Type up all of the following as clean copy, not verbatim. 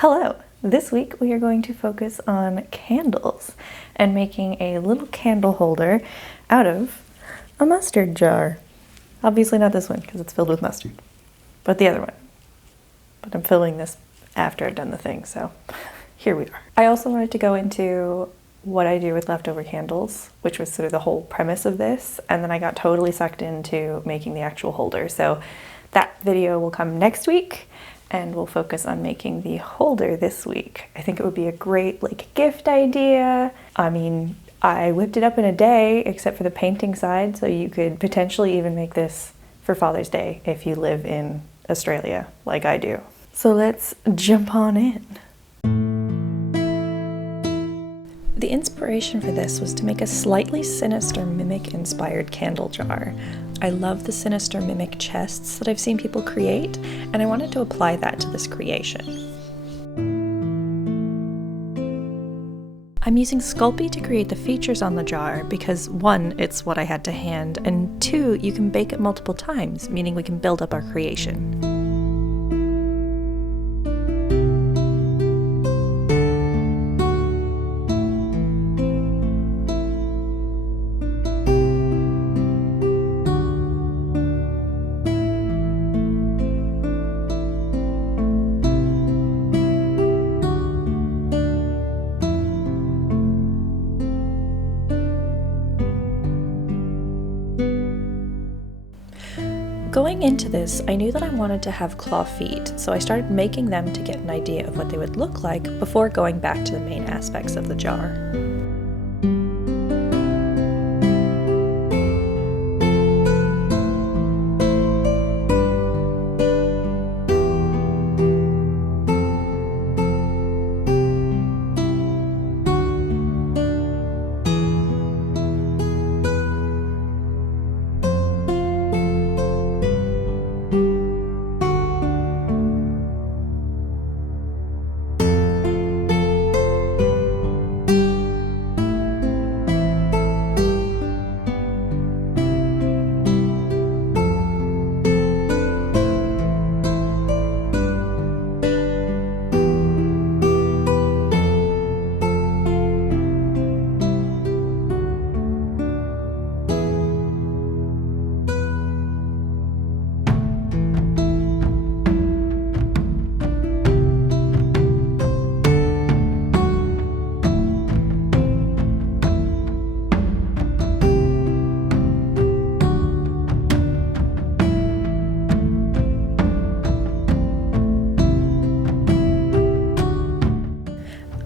Hello! This week we are going to focus on candles and making a little candle holder out of a mustard jar. Obviously not this one because it's filled with mustard, but the other one. But I'm filling this after I've done the thing, so here we are. I also wanted to go into what I do with leftover candles, which was sort of the whole premise of this, and then I got totally sucked into making the actual holder. So that video will come next week, and we'll focus on making the holder this week. I think it would be a great gift idea. I mean, I whipped it up in a day, except for the painting side, so you could potentially even make this for Father's Day if you live in Australia like I do. So let's jump on in. The inspiration for this was to make a slightly sinister mimic-inspired candle jar. I love the sinister mimic chests that I've seen people create, and I wanted to apply that to this creation. I'm using Sculpting to create the features on the jar because 1, it's what I had to hand, and 2, you can bake it multiple times, meaning we can build up our creation. Going into this, I knew that I wanted to have claw feet, so I started making them to get an idea of what they would look like before going back to the main aspects of the jar.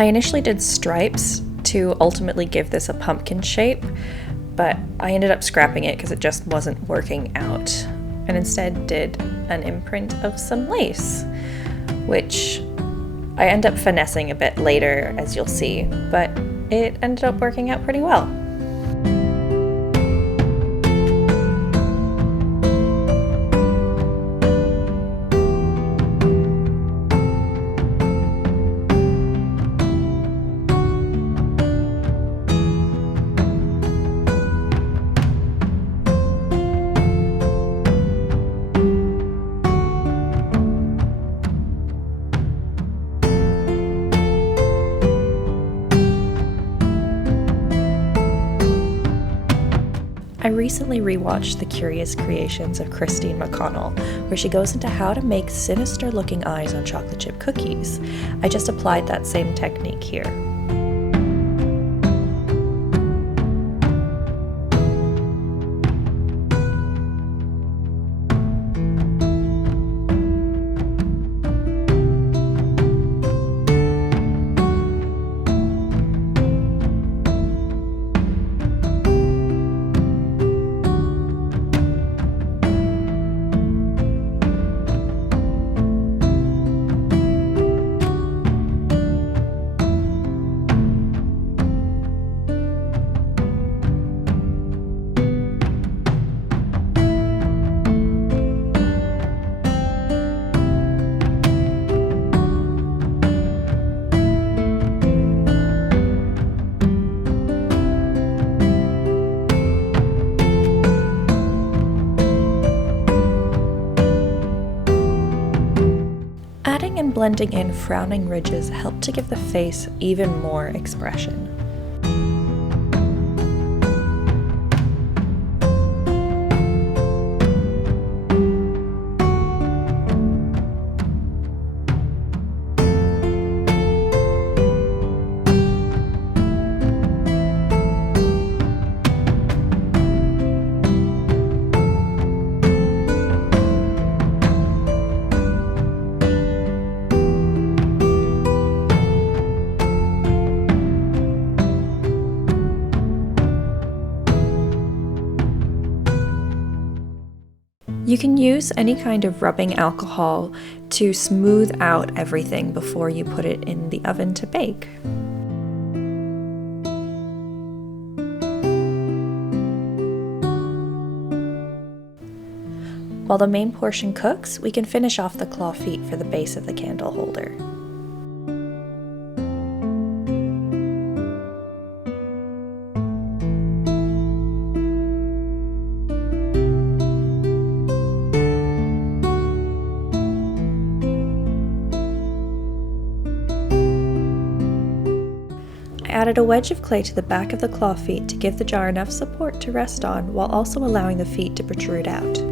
I initially did stripes to ultimately give this a pumpkin shape, but I ended up scrapping it because it just wasn't working out, and instead did an imprint of some lace, which I end up finessing a bit later, as you'll see, but it ended up working out pretty well. I recently rewatched The Curious Creations of Christine McConnell, where she goes into how to make sinister looking eyes on chocolate chip cookies. I just applied that same technique here. blending in frowning ridges help to give the face even more expression. You can use any kind of rubbing alcohol to smooth out everything before you put it in the oven to bake. While the main portion cooks, we can finish off the claw feet for the base of the candle holder. I added a wedge of clay to the back of the claw feet to give the jar enough support to rest on while also allowing the feet to protrude out.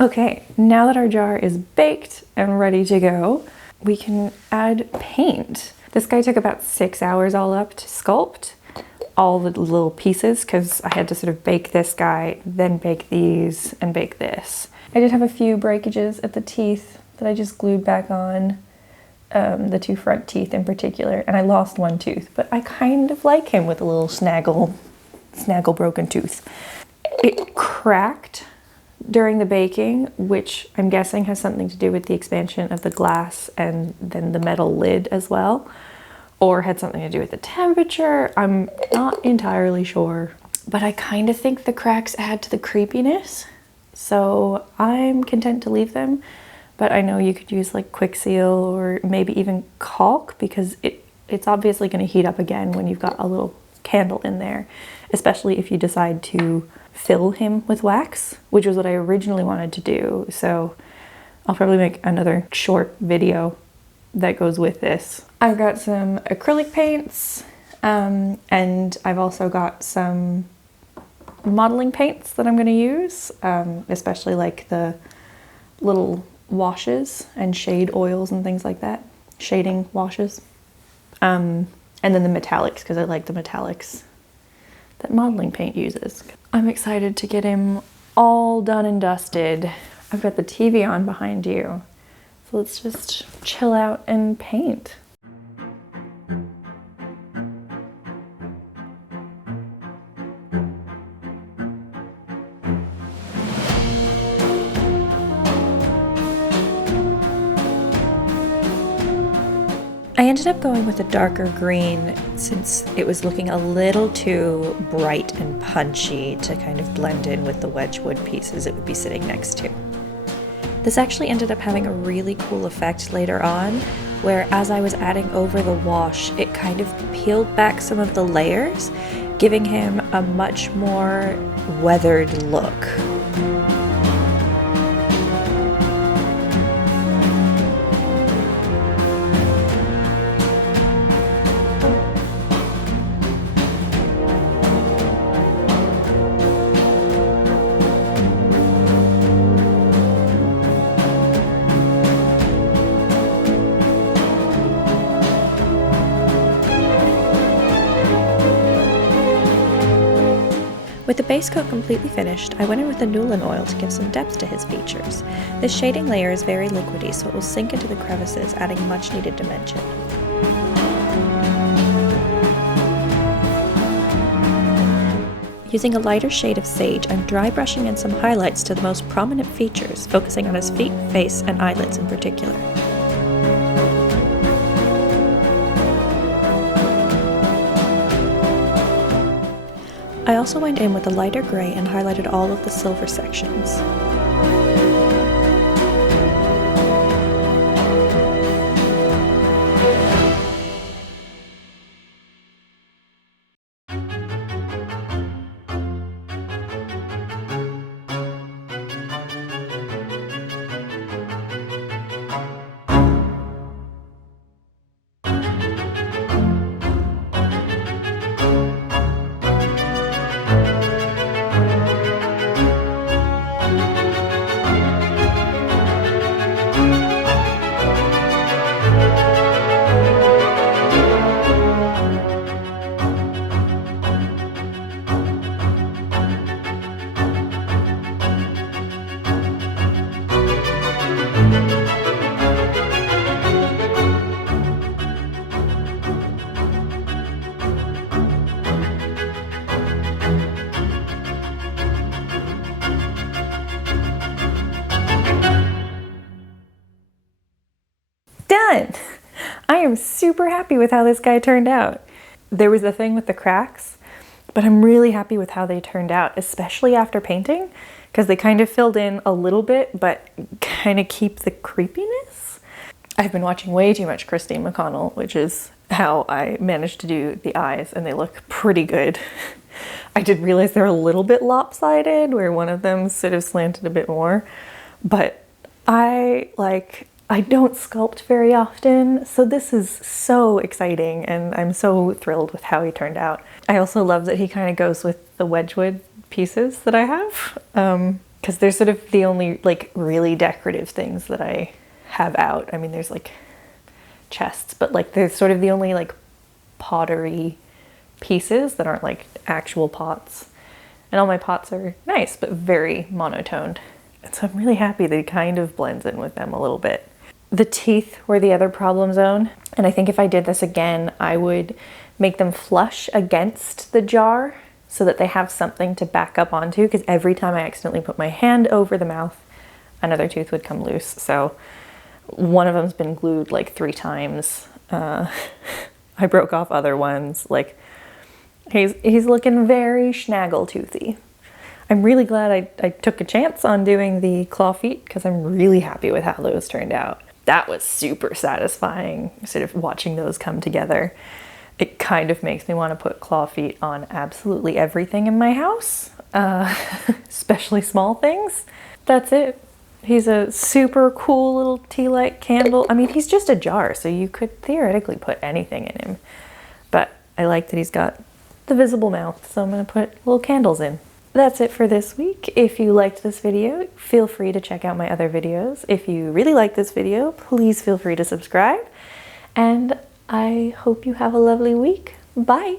Okay, now that our jar is baked and ready to go, we can add paint. This guy took about 6 hours all up to sculpt all the little pieces because I had to sort of bake this guy, then bake these, and bake this. I did have a few breakages at the teeth that I just glued back on, the 2 front teeth in particular, and I lost 1 tooth, but I kind of like him with a little snaggle broken tooth. It cracked during the baking, which I'm guessing has something to do with the expansion of the glass and then the metal lid as well, or had something to do with the temperature. I'm not entirely sure, but I kind of think the cracks add to the creepiness, so I'm content to leave them. But I know you could use like quick seal or maybe even caulk, because it's obviously going to heat up again when you've got a little candle in there, especially if you decide to fill him with wax, which was what I originally wanted to do. So I'll probably make another short video that goes with this. I've got some acrylic paints, and I've also got some modeling paints that I'm going to use, especially like the little washes and shade oils and things like that, shading washes, and then the metallics, because I like the metallics that modeling paint uses. I'm excited to get him all done and dusted. I've got the TV on behind you, so let's just chill out and paint. I ended up going with a darker green since it was looking a little too bright and punchy to kind of blend in with the Wedgwood pieces it would be sitting next to. This actually ended up having a really cool effect later on where as I was adding over the wash, it kind of peeled back some of the layers, giving him a much more weathered look. With the base coat completely finished, I went in with the Newlin oil to give some depth to his features. This shading layer is very liquidy, so it will sink into the crevices, adding much needed dimension. Using a lighter shade of sage, I'm dry brushing in some highlights to the most prominent features, focusing on his feet, face, and eyelids in particular. I also went in with a lighter gray and highlighted all of the silver sections. Done! I am super happy with how this guy turned out. There was a thing with the cracks, but I'm really happy with how they turned out, especially after painting, because they kind of filled in a little bit, but kind of keep the creepiness. I've been watching way too much Christine McConnell, which is how I managed to do the eyes, and they look pretty good. I did realize they're a little bit lopsided, where one of them sort of slanted a bit more, but I don't sculpt very often, so this is so exciting and I'm so thrilled with how he turned out. I also love that he kind of goes with the Wedgwood pieces that I have, because they're sort of the only like really decorative things that I have out. I mean, there's like chests, but like they're sort of the only like pottery pieces that aren't like actual pots. And all my pots are nice, but very monotoned. And so I'm really happy that he kind of blends in with them a little bit. The teeth were the other problem zone, and I think if I did this again, I would make them flush against the jar so that they have something to back up onto, because every time I accidentally put my hand over the mouth, another tooth would come loose. So one of them's been glued like 3 times. I broke off other ones. Like he's looking very snaggle-toothy. I'm really glad I took a chance on doing the claw feet, because I'm really happy with how those turned out. That was super satisfying, sort of watching those come together. It kind of makes me want to put claw feet on absolutely everything in my house, especially small things. That's it. He's a super cool little tea light candle. I mean, he's just a jar, so you could theoretically put anything in him. But I like that he's got the visible mouth, so I'm going to put little candles in. That's it for this week. If you liked this video, feel free to check out my other videos. If you really like this video, please feel free to subscribe. And I hope you have a lovely week. Bye!